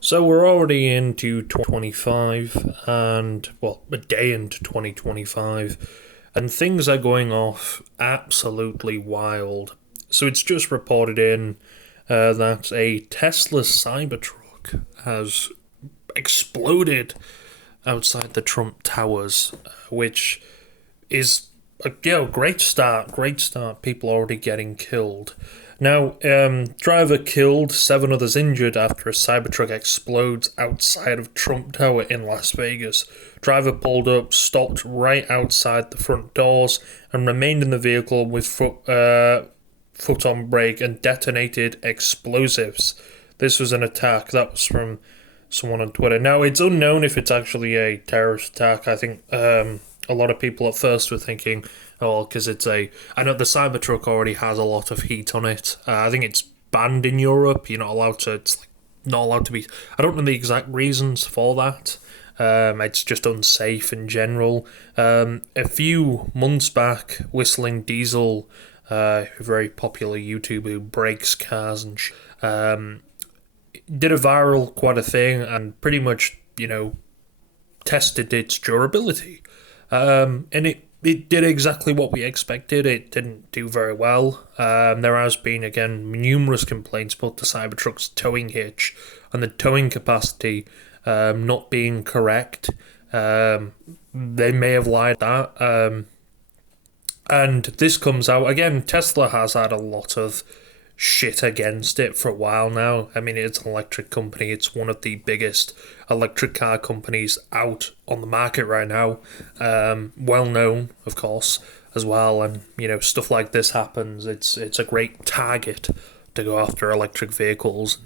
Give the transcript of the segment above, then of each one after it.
So we're already into 2025 and, well, a day into 2025, and things are going off absolutely wild. So it's just reported in that a Tesla Cybertruck has exploded outside the Trump Towers, which is a great start. Great start. People already getting killed. Now, driver killed, seven others injured after a Cybertruck explodes outside of Trump Tower in Las Vegas. Driver pulled up, stopped right outside the front doors, and remained in the vehicle with foot on brake and detonated explosives. This was an attack. That was from someone on Twitter. Now, it's unknown if it's actually a terrorist attack. I think a lot of people at first were thinking, oh, because it's a. I know the Cybertruck already has a lot of heat on it. I think it's banned in Europe. You're not allowed to. It's like not allowed to be. I don't know the exact reasons for that. It's just unsafe in general. A few months back, Whistling Diesel, a very popular YouTuber who breaks cars and did a viral quite a thing and pretty much tested its durability. And it did exactly what we expected. It didn't do very well. There has been, again, numerous complaints about the Cybertruck's towing hitch and the towing capacity not being correct. They may have lied that. And this comes out, again, Tesla has had a lot of shit against it for a while now. I mean, it's an electric company. It's one of the biggest electric car companies out on the market right now. Well known, of course, as well. And stuff like this happens. It's a great target to go after electric vehicles.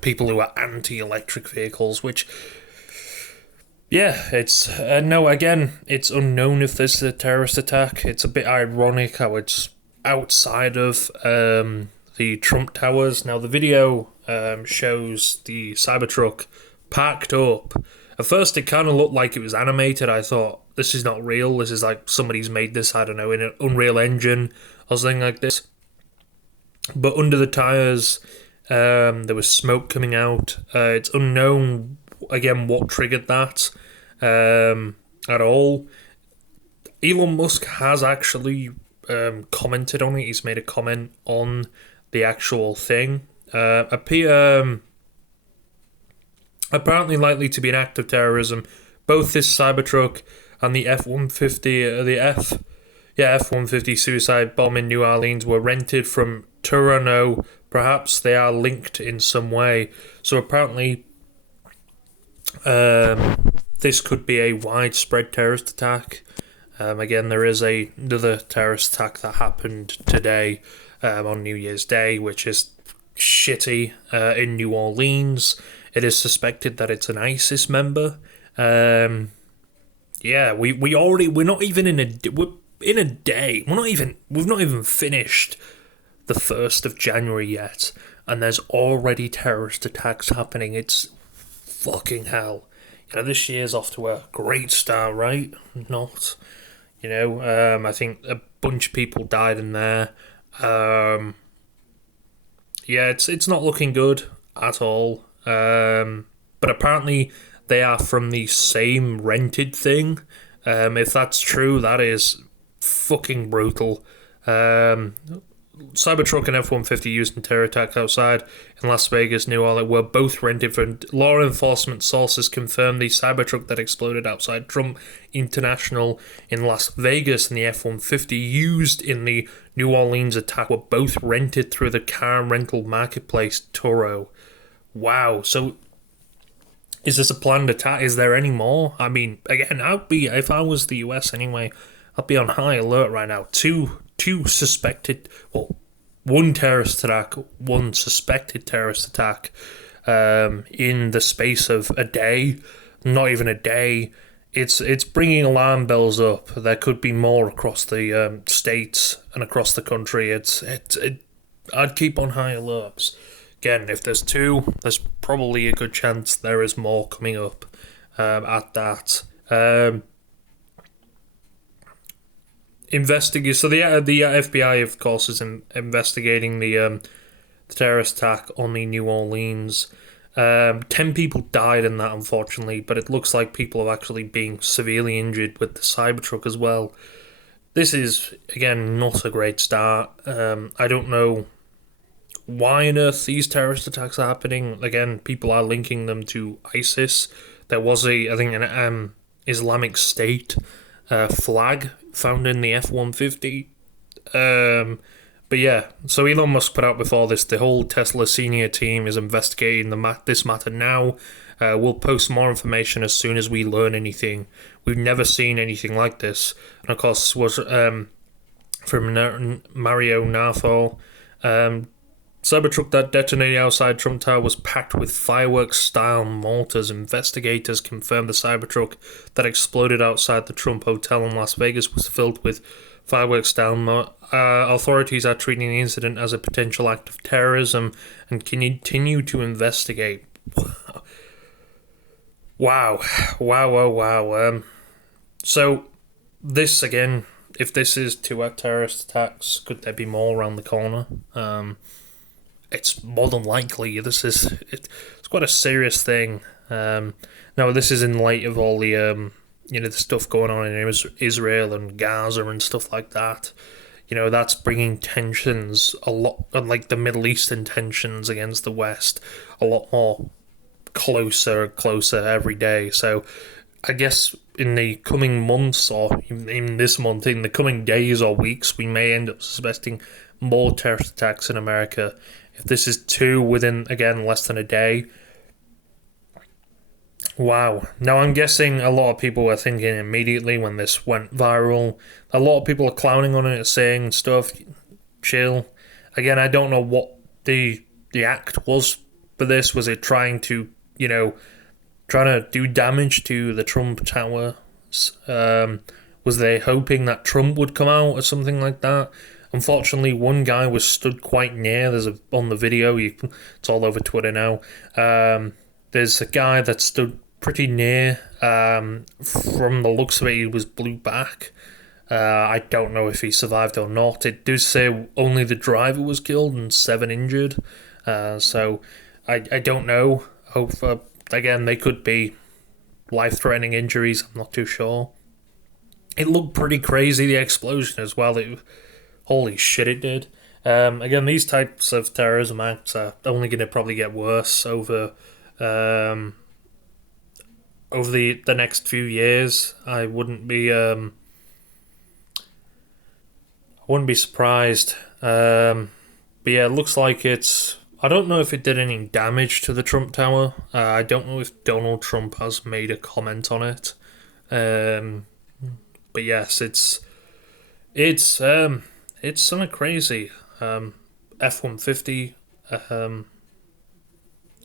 People who are anti-electric vehicles, which. Yeah, it's no. Again, it's unknown if this is a terrorist attack. It's a bit ironic how it's outside of the Trump Towers. Now, the video shows the Cybertruck parked up. At first, it kind of looked like it was animated. I thought, this is not real. This is like somebody's made this, I don't know, in an Unreal Engine or something like this. But under the tyres, there was smoke coming out. It's unknown, again, what triggered that at all. Elon Musk has actually commented on it. He's made a comment on the actual thing. Apparently likely to be an act of terrorism. Both this Cybertruck and the F-150, F-150 suicide bomb in New Orleans were rented from Toronto. Perhaps they are linked in some way. So apparently, this could be a widespread terrorist attack. Again, there is another terrorist attack that happened today on New Year's Day, which is shitty, in New Orleans. It is suspected that it's an ISIS member. We're not even we're in a day. We've not even finished the 1st of January yet, and there's already terrorist attacks happening. It's fucking hell. This year's off to a great start, right? Not. I think a bunch of people died in there. It's not looking good at all. But apparently they are from the same rented thing. If that's true, that is fucking brutal. Cybertruck and F-150 used in terror attack outside in Las Vegas, New Orleans, were both rented from law enforcement sources. Confirmed the Cybertruck that exploded outside Trump International in Las Vegas and the F-150 used in the New Orleans attack were both rented through the car rental marketplace Turo. Wow, so is this a planned attack? Is there any more? I mean, again, if I was the US anyway, I'd be on high alert right now. Two suspected, one terrorist attack, one suspected terrorist attack in the space of a day, not even a day. It's bringing alarm bells up. There could be more across the states and across the country. I'd keep on high alerts. Again, if there's two, there's probably a good chance there is more coming up at that. So the FBI, of course, is investigating the terrorist attack on the New Orleans 10 people died in that, unfortunately, but it looks like people have actually been severely injured with the Cybertruck as well. This is, again, not a great start. I don't know why on earth these terrorist attacks are happening. Again, people are linking them to ISIS. There was I think, an Islamic State flag found in the F-150. But yeah, so Elon Musk put out before this, the whole Tesla senior team is investigating this matter now. We'll post more information as soon as we learn anything. We've never seen anything like this. And of course, was from Mario Narfo. Cybertruck that detonated outside Trump Tower was packed with fireworks-style mortars. Investigators confirmed the Cybertruck that exploded outside the Trump Hotel in Las Vegas was filled with fireworks-style. Authorities are treating the incident as a potential act of terrorism and continue to investigate. Wow. So, this again, if this is two terrorist attacks, could there be more around the corner? It's more than likely. It's quite a serious thing. Now, this is in light of all the the stuff going on in Israel and Gaza and stuff like that. That's bringing tensions a lot, like the Middle Eastern tensions against the West, a lot more closer and closer every day. So I guess in the coming months, or in this month, in the coming days or weeks, we may end up suspecting more terrorist attacks in America. If this is two within, again, less than a day. Wow. Now, I'm guessing a lot of people were thinking immediately when this went viral. A lot of people are clowning on it, saying stuff, chill. Again, I don't know what the act was for this. Was it trying to, trying to do damage to the Trump Tower? Was they hoping that Trump would come out or something like that? Unfortunately, one guy was stood quite near. On the video, it's all over Twitter now. There's a guy that stood pretty near. From the looks of it, he was blew back. I don't know if he survived or not. It does say only the driver was killed and 7 injured. So I don't know. Again, they could be life-threatening injuries. I'm not too sure. It looked pretty crazy, the explosion as well. Holy shit, it did. Again, these types of terrorism acts are only going to probably get worse over the next few years. I wouldn't be surprised. But yeah, it looks like it's. I don't know if it did any damage to the Trump Tower. I don't know if Donald Trump has made a comment on it. But yes, it's something crazy. F-150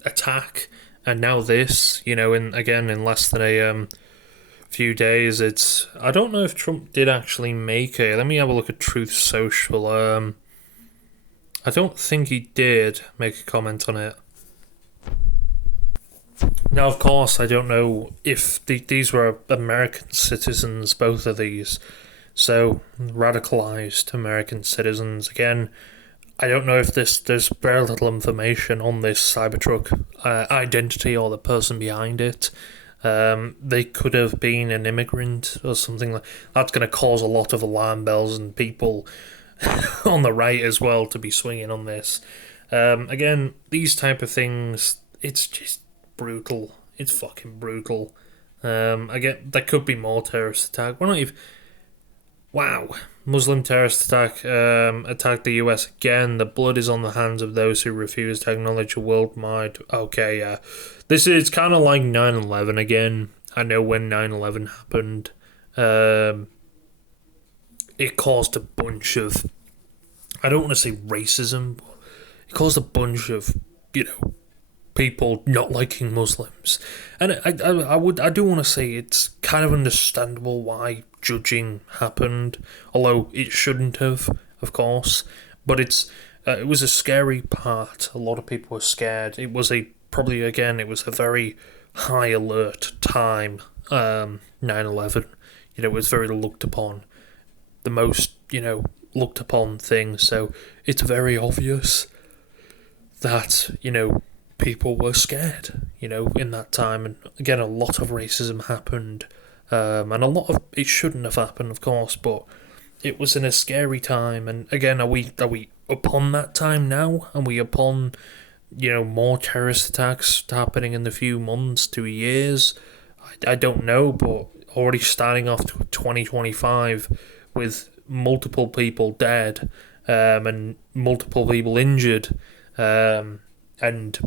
attack, and now this. In less than a few days. I don't know if Trump did actually make it. Let me have a look at Truth Social. I don't think he did make a comment on it. Now, of course, I don't know if these were American citizens, both of these. So, radicalized American citizens. Again, I don't know if there's very little information on this Cybertruck identity or the person behind it. They could have been an immigrant or something like that's going to cause a lot of alarm bells and people on the right as well to be swinging on this. Again, these type of things, it's just brutal. It's fucking brutal. Again, there could be more terrorist attack. We're not even. Wow. Muslim terrorist attack attacked the US again. The blood is on the hands of those who refuse to acknowledge a worldwide. Okay, yeah. This is kind of like 9/11 again. I know when 9/11 happened, it caused a bunch of. I don't want to say racism, but it caused a bunch of, people not liking Muslims. And I do want to say it's kind of understandable why judging happened, although it shouldn't have, of course. But it was a scary part. A lot of people were scared. It was a very high alert time. 9/11, it was very looked upon, the most looked upon thing. So it's very obvious that people were scared, in that time. And again, a lot of racism happened, and a lot of it shouldn't have happened, of course, but it was in a scary time. And again, are we upon that time now? Are we upon more terrorist attacks happening in the few months to years? I don't know, but already starting off to 2025 with multiple people dead, and multiple people injured, and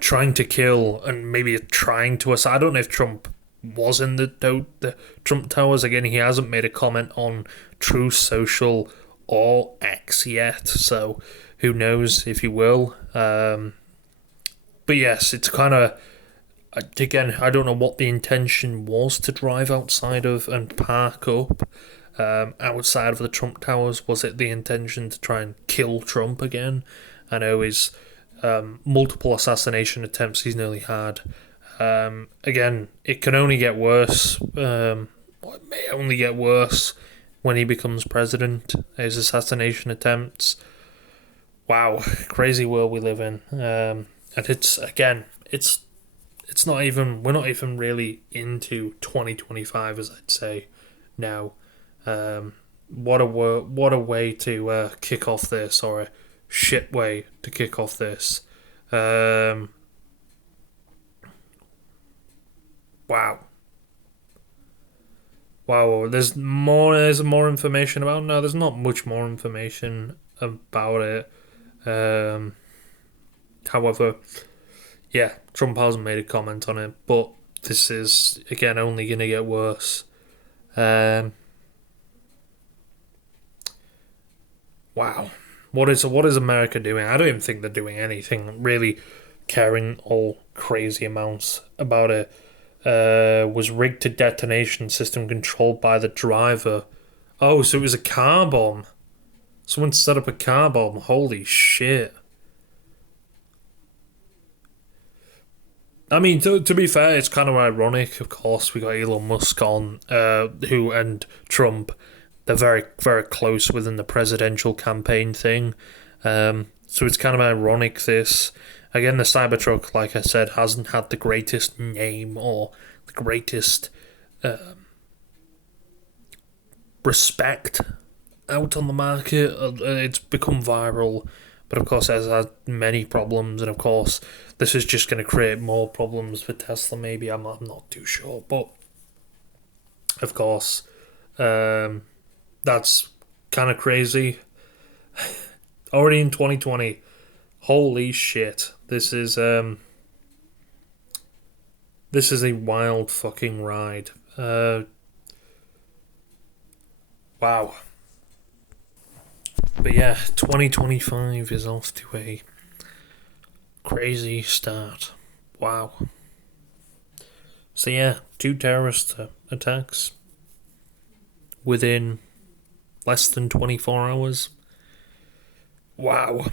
trying to kill and maybe trying to assault. I don't know if Trump was in the Trump Towers. Again, he hasn't made a comment on Truth Social or X yet, so who knows if he will. But yes, it's kind of, again, I don't know what the intention was to drive outside of and park up outside of the Trump Towers. Was it the intention to try and kill Trump again? I know his multiple assassination attempts he's nearly had. Again, it can only get worse. It may only get worse when he becomes president. His assassination attempts. Wow, crazy world we live in. And it's not even, we're not even really into 2025, as I'd say now. What a way to kick off this, or a shit way to kick off this. Wow. There's more information about it. No, there's not much more information about it. However, yeah, Trump hasn't made a comment on it, but this is, again, only going to get worse. Wow. What is America doing? I don't even think they're doing anything really caring all crazy amounts about it. Was rigged to detonation system controlled by the driver. Oh, so it was a car bomb. Someone set up a car bomb. Holy shit. I mean, to be fair, it's kind of ironic. Of course, we got Elon Musk on, who and Trump, they're very, very close within the presidential campaign thing. So it's kind of ironic this. Again, the Cybertruck, like I said, hasn't had the greatest name or the greatest respect out on the market. It's become viral, but of course it has had many problems, and of course this is just going to create more problems for Tesla. Maybe I'm not too sure, but of course that's kind of crazy. Already in 2020, holy shit! This is a wild fucking ride. Wow. But yeah, 2025 is off to a crazy start. Wow. So yeah, 2 terrorist attacks within less than 24 hours. Wow.